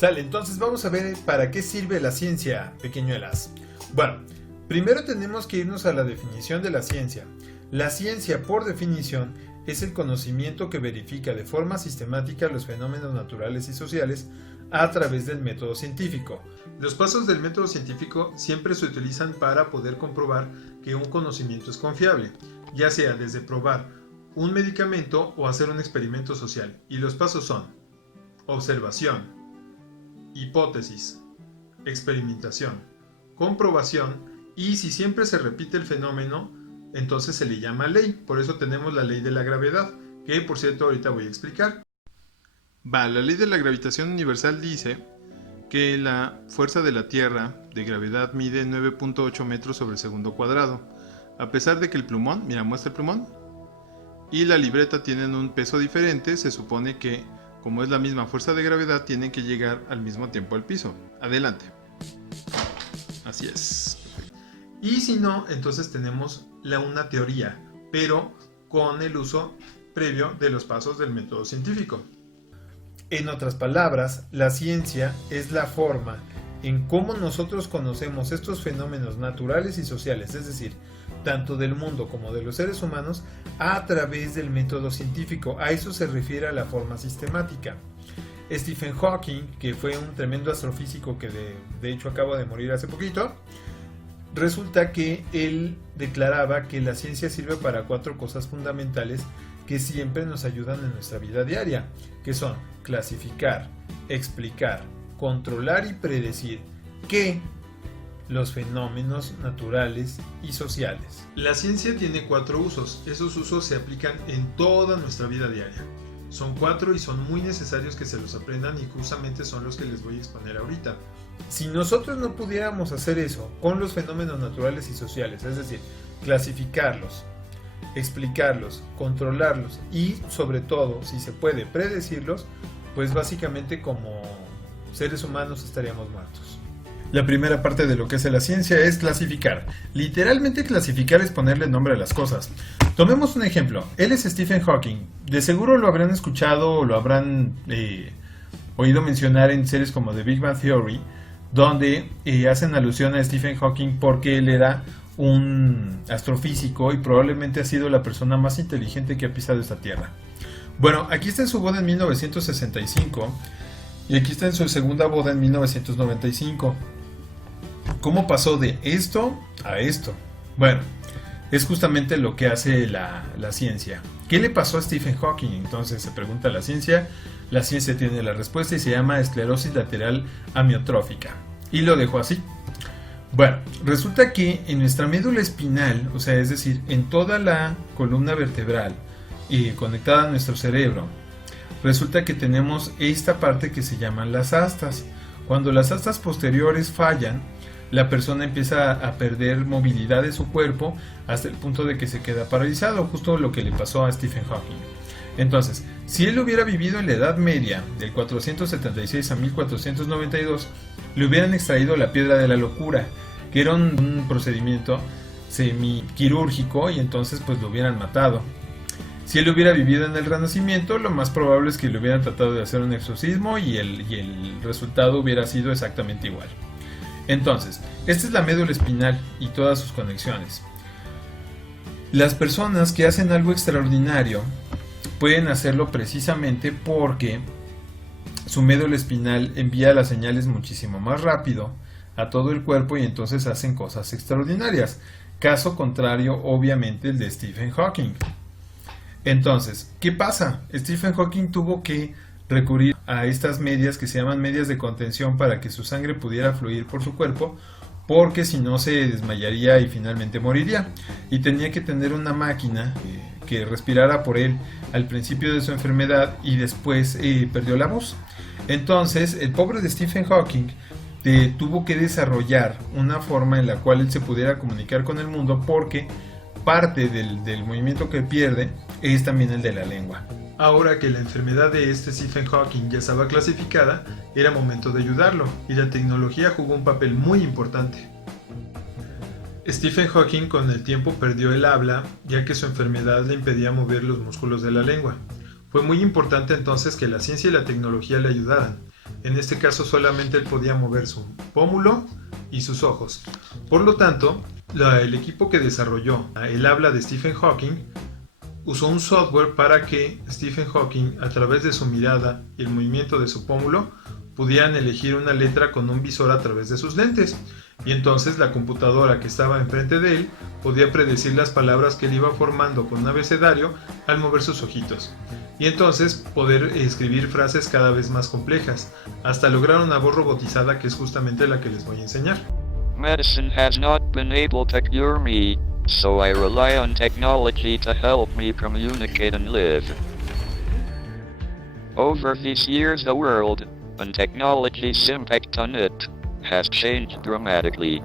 Sale, entonces vamos a ver para qué sirve la ciencia, pequeñuelas. Bueno, primero tenemos que irnos a la definición de la ciencia. La ciencia, por definición, es el conocimiento que verifica de forma sistemática los fenómenos naturales y sociales a través del método científico. Los pasos del método científico siempre se utilizan para poder comprobar que un conocimiento es confiable, ya sea desde probar un medicamento o hacer un experimento social. Y los pasos son observación, hipótesis, experimentación, comprobación, y si siempre se repite el fenómeno, entonces se le llama ley. Por eso tenemos la ley de la gravedad, que por cierto ahorita voy a explicar. La ley de la gravitación universal dice que la fuerza de la Tierra de gravedad mide 9.8 metros sobre segundo cuadrado, a pesar de que el plumón, mira, muestra el plumón, y la libreta tienen un peso diferente. Se supone que, como es la misma fuerza de gravedad, tienen que llegar al mismo tiempo al piso. Adelante. Así es. Y si no, entonces tenemos una teoría, pero con el uso previo de los pasos del método científico. En otras palabras, la ciencia es la forma en cómo nosotros conocemos estos fenómenos naturales y sociales, es decir, tanto del mundo como de los seres humanos, a través del método científico. A eso se refiere a la forma sistemática. Stephen Hawking, que fue un tremendo astrofísico que de hecho acaba de morir hace poquito, resulta que él declaraba que la ciencia sirve para 4 cosas fundamentales que siempre nos ayudan en nuestra vida diaria, que son clasificar, explicar, controlar y predecir que los fenómenos naturales y sociales. La ciencia tiene 4 usos. Esos usos se aplican en toda nuestra vida diaria. Son 4 y son muy necesarios que se los aprendan, y justamente son los que les voy a exponer ahorita. Si nosotros no pudiéramos hacer eso con los fenómenos naturales y sociales, es decir, clasificarlos, explicarlos, controlarlos y sobre todo, si se puede, predecirlos, pues básicamente como seres humanos estaríamos muertos. La primera parte de lo que hace la ciencia es clasificar. Literalmente clasificar es ponerle nombre a las cosas. Tomemos un ejemplo. Él es Stephen Hawking. De seguro lo habrán escuchado o lo habrán oído mencionar en series como The Big Bang Theory, donde hacen alusión a Stephen Hawking porque él era un astrofísico y probablemente ha sido la persona más inteligente que ha pisado esta tierra. Bueno, aquí está en su boda en 1965 y aquí está en su segunda boda en 1995. ¿Cómo pasó de esto a esto? Bueno, es justamente lo que hace la ciencia. ¿Qué le pasó a Stephen Hawking? Entonces se pregunta la ciencia tiene la respuesta y se llama esclerosis lateral amiotrófica. Y lo dejó así. Bueno, resulta que en nuestra médula espinal, o sea, es decir, en toda la columna vertebral conectada a nuestro cerebro, resulta que tenemos esta parte que se llaman las astas. Cuando las astas posteriores fallan, la persona empieza a perder movilidad de su cuerpo hasta el punto de que se queda paralizado, justo lo que le pasó a Stephen Hawking. Entonces, si él hubiera vivido en la Edad Media, del 476 a 1492, le hubieran extraído la piedra de la locura, que era un procedimiento semiquirúrgico, y entonces pues lo hubieran matado. Si él hubiera vivido en el Renacimiento, lo más probable es que le hubieran tratado de hacer un exorcismo y el resultado hubiera sido exactamente igual. Entonces, esta es la médula espinal y todas sus conexiones. Las personas que hacen algo extraordinario pueden hacerlo precisamente porque su médula espinal envía las señales muchísimo más rápido a todo el cuerpo y entonces hacen cosas extraordinarias. Caso contrario, obviamente, el de Stephen Hawking. Entonces, ¿qué pasa? Stephen Hawking tuvo que recurrir a estas medias que se llaman medias de contención para que su sangre pudiera fluir por su cuerpo, porque si no se desmayaría y finalmente moriría. Y tenía que tener una máquina que respirara por él al principio de su enfermedad y después perdió la voz. Entonces, el pobre de Stephen Hawking tuvo que desarrollar una forma en la cual él se pudiera comunicar con el mundo, porque parte del movimiento que pierde es también el de la lengua. Ahora que la enfermedad de Stephen Hawking ya estaba clasificada, era momento de ayudarlo, y la tecnología jugó un papel muy importante. Stephen Hawking con el tiempo perdió el habla, ya que su enfermedad le impedía mover los músculos de la lengua. Fue muy importante entonces que la ciencia y la tecnología le ayudaran. En este caso solamente él podía mover su pómulo y sus ojos. Por lo tanto, el equipo que desarrolló el habla de Stephen Hawking usó un software para que Stephen Hawking, a través de su mirada y el movimiento de su pómulo, pudieran elegir una letra con un visor a través de sus lentes. Y entonces la computadora que estaba enfrente de él podía predecir las palabras que él iba formando con un abecedario al mover sus ojitos. Y entonces poder escribir frases cada vez más complejas, hasta lograr una voz robotizada que es justamente la que les voy a enseñar. Medicine has not been able to cure me, so I rely on technology to help me communicate and live. Over these years the world, and technology's impact on it, has changed dramatically.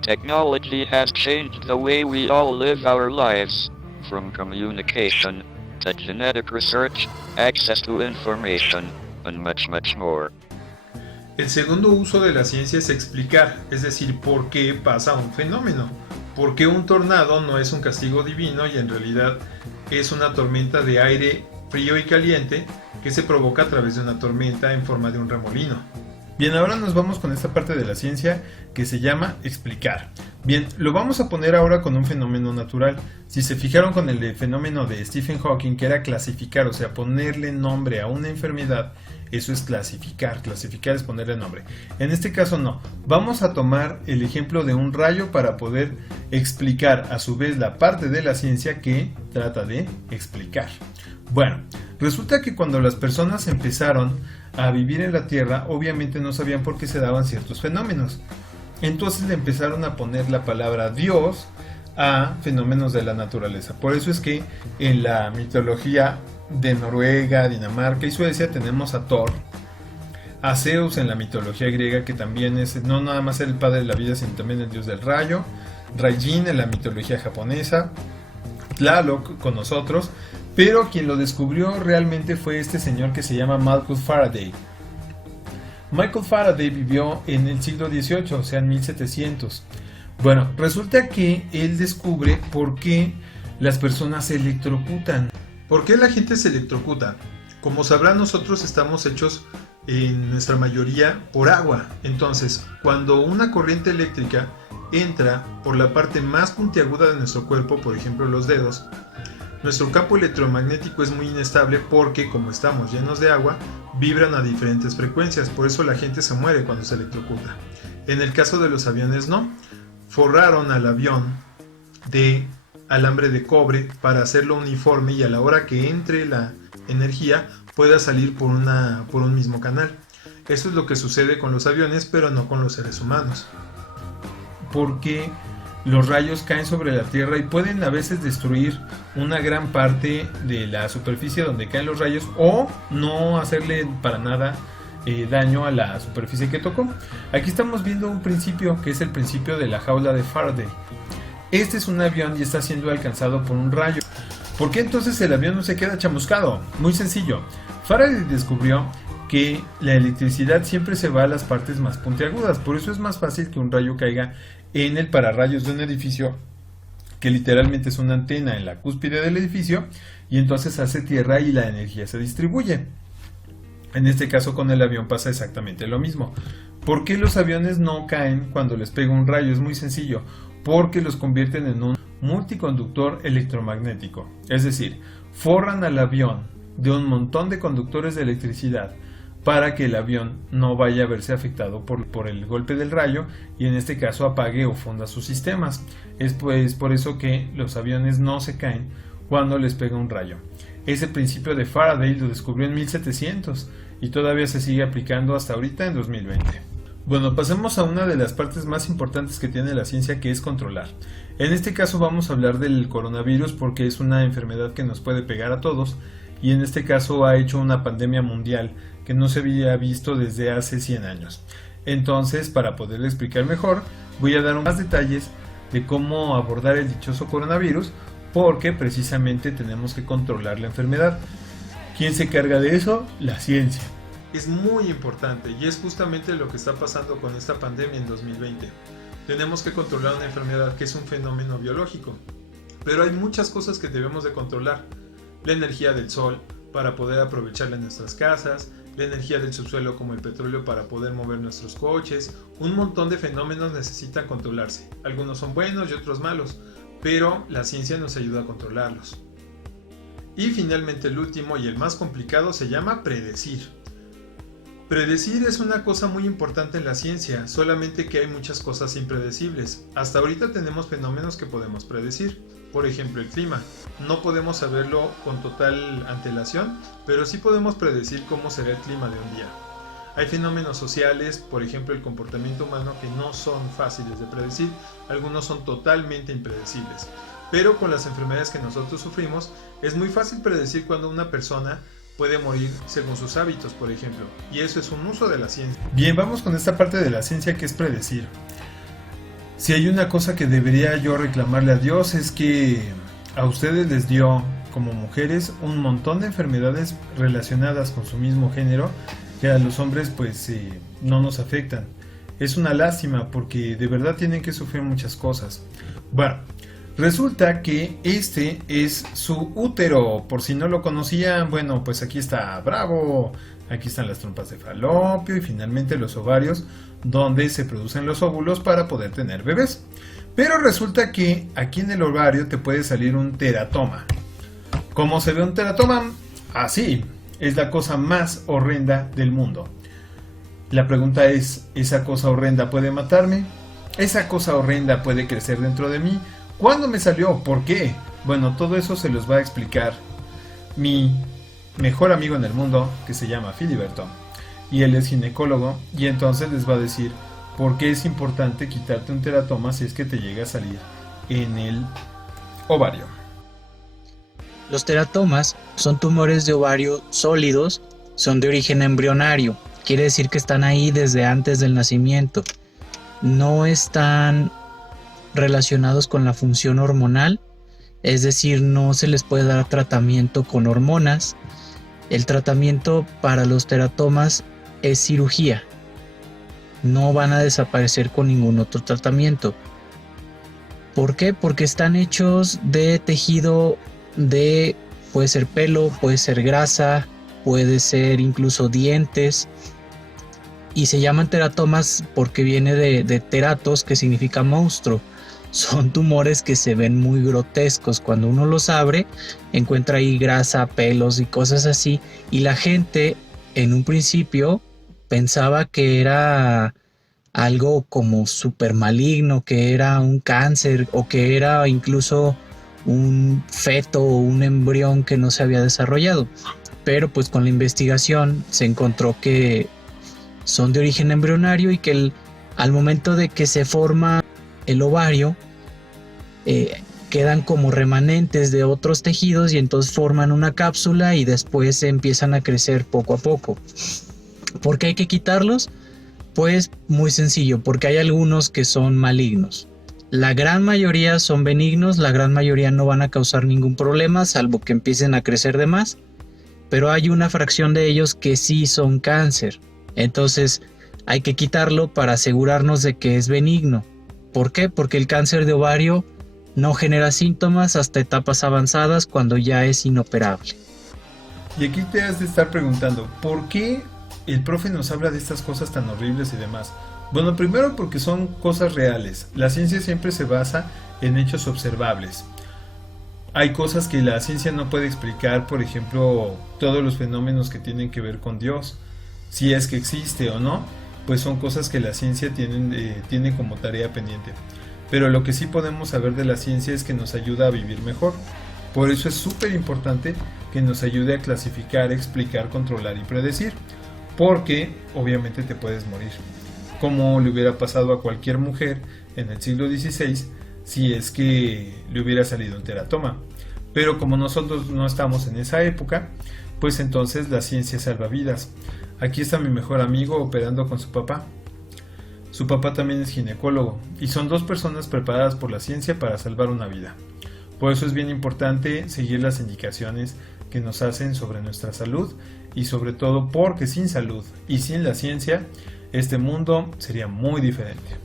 Technology has changed the way we all live our lives, from communication, to genetic research, access to information, and much more. El segundo uso de la ciencia es explicar, es decir, por qué pasa un fenómeno. Por qué un tornado no es un castigo divino y en realidad es una tormenta de aire frío y caliente que se provoca a través de una tormenta en forma de un remolino. Bien, ahora nos vamos con esta parte de la ciencia que se llama explicar. Bien, lo vamos a poner ahora con un fenómeno natural. Si se fijaron con el fenómeno de Stephen Hawking, que era clasificar, o sea, ponerle nombre a una enfermedad, eso es clasificar. Clasificar es ponerle nombre. En este caso no. Vamos a tomar el ejemplo de un rayo para poder explicar a su vez la parte de la ciencia que trata de explicar. Bueno, resulta que cuando las personas empezaron a vivir en la Tierra, obviamente no sabían por qué se daban ciertos fenómenos. Entonces le empezaron a poner la palabra Dios a fenómenos de la naturaleza. Por eso es que en la mitología de Noruega, Dinamarca y Suecia tenemos a Thor, a Zeus en la mitología griega, que también es no nada más el padre de la vida, sino también el dios del rayo, Raijin en la mitología japonesa, Tlaloc con nosotros, pero quien lo descubrió realmente fue este señor que se llama Michael Faraday. Michael Faraday vivió en el siglo XVIII, o sea en 1700. Bueno, resulta que él descubre por qué las personas se electrocutan. ¿Por qué la gente se electrocuta? Como sabrán, nosotros estamos hechos en nuestra mayoría por agua. Entonces, cuando una corriente eléctrica entra por la parte más puntiaguda de nuestro cuerpo, por ejemplo los dedos, nuestro campo electromagnético es muy inestable porque, como estamos llenos de agua, vibran a diferentes frecuencias. Por eso la gente se muere cuando se electrocuta. En el caso de los aviones no. Forraron al avión de alambre de cobre para hacerlo uniforme y a la hora que entre la energía pueda salir por un mismo canal. Eso es lo que sucede con los aviones, pero no con los seres humanos. Porque los rayos caen sobre la Tierra y pueden a veces destruir una gran parte de la superficie donde caen los rayos o no hacerle para nada daño a la superficie que tocó. Aquí estamos viendo un principio que es el principio de la jaula de Faraday. Este es un avión y está siendo alcanzado por un rayo. ¿Por qué entonces el avión no se queda chamuscado? Muy sencillo. Faraday descubrió que la electricidad siempre se va a las partes más puntiagudas. Por eso es más fácil que un rayo caiga en el pararrayos de un edificio, que literalmente es una antena en la cúspide del edificio, y entonces hace tierra y la energía se distribuye. En este caso con el avión pasa exactamente lo mismo. ¿Por qué los aviones no caen cuando les pega un rayo? Es muy sencillo. Porque los convierten en un multiconductor electromagnético. Es decir, forran al avión de un montón de conductores de electricidad para que el avión no vaya a verse afectado por el golpe del rayo y en este caso apague o funda sus sistemas. Es pues por eso que los aviones no se caen cuando les pega un rayo. Ese principio de Faraday lo descubrió en 1700 y todavía se sigue aplicando hasta ahorita en 2020. Bueno, pasemos a una de las partes más importantes que tiene la ciencia, que es controlar. En este caso vamos a hablar del coronavirus porque es una enfermedad que nos puede pegar a todos y en este caso ha hecho una pandemia mundial que no se había visto desde hace 100 años. Entonces, para poder explicar mejor, voy a dar más detalles de cómo abordar el dichoso coronavirus porque precisamente tenemos que controlar la enfermedad. ¿Quién se encarga de eso? La ciencia. Es muy importante y es justamente lo que está pasando con esta pandemia en 2020. Tenemos que controlar una enfermedad que es un fenómeno biológico, pero hay muchas cosas que debemos de controlar. La energía del sol para poder aprovecharla en nuestras casas, la energía del subsuelo como el petróleo para poder mover nuestros coches. Un montón de fenómenos necesitan controlarse. Algunos son buenos y otros malos, pero la ciencia nos ayuda a controlarlos. Y finalmente el último y el más complicado se llama predecir. Predecir es una cosa muy importante en la ciencia, solamente que hay muchas cosas impredecibles. Hasta ahorita tenemos fenómenos que podemos predecir. Por ejemplo, el clima. No podemos saberlo con total antelación, pero sí podemos predecir cómo será el clima de un día. Hay fenómenos sociales, por ejemplo el comportamiento humano, que no son fáciles de predecir, algunos son totalmente impredecibles. Pero con las enfermedades que nosotros sufrimos, es muy fácil predecir cuando una persona puede morir según sus hábitos, por ejemplo, y eso es un uso de la ciencia. Bien, vamos con esta parte de la ciencia que es predecir. Si hay una cosa que debería yo reclamarle a Dios es que a ustedes les dio, como mujeres, un montón de enfermedades relacionadas con su mismo género que a los hombres pues no nos afectan. Es una lástima porque de verdad tienen que sufrir muchas cosas. Bueno, resulta que este es su útero. Por si no lo conocían, bueno, pues aquí está, bravo. Aquí están las trompas de falopio y finalmente los ovarios, donde se producen los óvulos para poder tener bebés. Pero resulta que aquí en el ovario te puede salir un teratoma. ¿Cómo se ve un teratoma? Así, es la cosa más horrenda del mundo. La pregunta es, ¿esa cosa horrenda puede matarme? ¿Esa cosa horrenda puede crecer dentro de mí? ¿Cuándo me salió? ¿Por qué? Bueno, todo eso se los va a explicar mi mejor amigo en el mundo, que se llama Filiberto, y él es ginecólogo, y entonces les va a decir por qué es importante quitarte un teratoma si es que te llega a salir en el ovario. Los teratomas son tumores de ovario sólidos, son de origen embrionario, quiere decir que están ahí desde antes del nacimiento. No están relacionados con la función hormonal, es decir, no se les puede dar tratamiento con hormonas. El tratamiento para los teratomas es cirugía. No van a desaparecer con ningún otro tratamiento. ¿Por qué? Porque están hechos de tejido puede ser pelo, puede ser grasa, puede ser incluso dientes. Y se llaman teratomas porque viene de teratos, que significa monstruo. Son tumores que se ven muy grotescos. Cuando uno los abre, encuentra ahí grasa, pelos y cosas así. Y la gente en un principio pensaba que era algo como súper maligno, que era un cáncer o que era incluso un feto o un embrión que no se había desarrollado. Pero pues con la investigación se encontró que son de origen embrionario y que al momento de que se forma el ovario, quedan como remanentes de otros tejidos y entonces forman una cápsula y después empiezan a crecer poco a poco. ¿Por qué hay que quitarlos? Pues muy sencillo, porque hay algunos que son malignos. La gran mayoría son benignos, la gran mayoría no van a causar ningún problema, salvo que empiecen a crecer de más, pero hay una fracción de ellos que sí son cáncer. Entonces hay que quitarlo para asegurarnos de que es benigno. ¿Por qué? Porque el cáncer de ovario no genera síntomas hasta etapas avanzadas, cuando ya es inoperable. Y aquí te has de estar preguntando, ¿por qué el profe nos habla de estas cosas tan horribles y demás? Bueno, primero porque son cosas reales. La ciencia siempre se basa en hechos observables. Hay cosas que la ciencia no puede explicar, por ejemplo, todos los fenómenos que tienen que ver con Dios, si es que existe o no, pues son cosas que la ciencia tiene como tarea pendiente. Pero lo que sí podemos saber de la ciencia es que nos ayuda a vivir mejor. Por eso es súper importante que nos ayude a clasificar, explicar, controlar y predecir, porque obviamente te puedes morir, como le hubiera pasado a cualquier mujer en el siglo XVI si es que le hubiera salido un teratoma. Pero como nosotros no estamos en esa época, pues entonces la ciencia salva vidas. Aquí está mi mejor amigo operando con su papá. Su papá también es ginecólogo y son dos personas preparadas por la ciencia para salvar una vida. Por eso es bien importante seguir las indicaciones que nos hacen sobre nuestra salud y sobre todo porque sin salud y sin la ciencia este mundo sería muy diferente.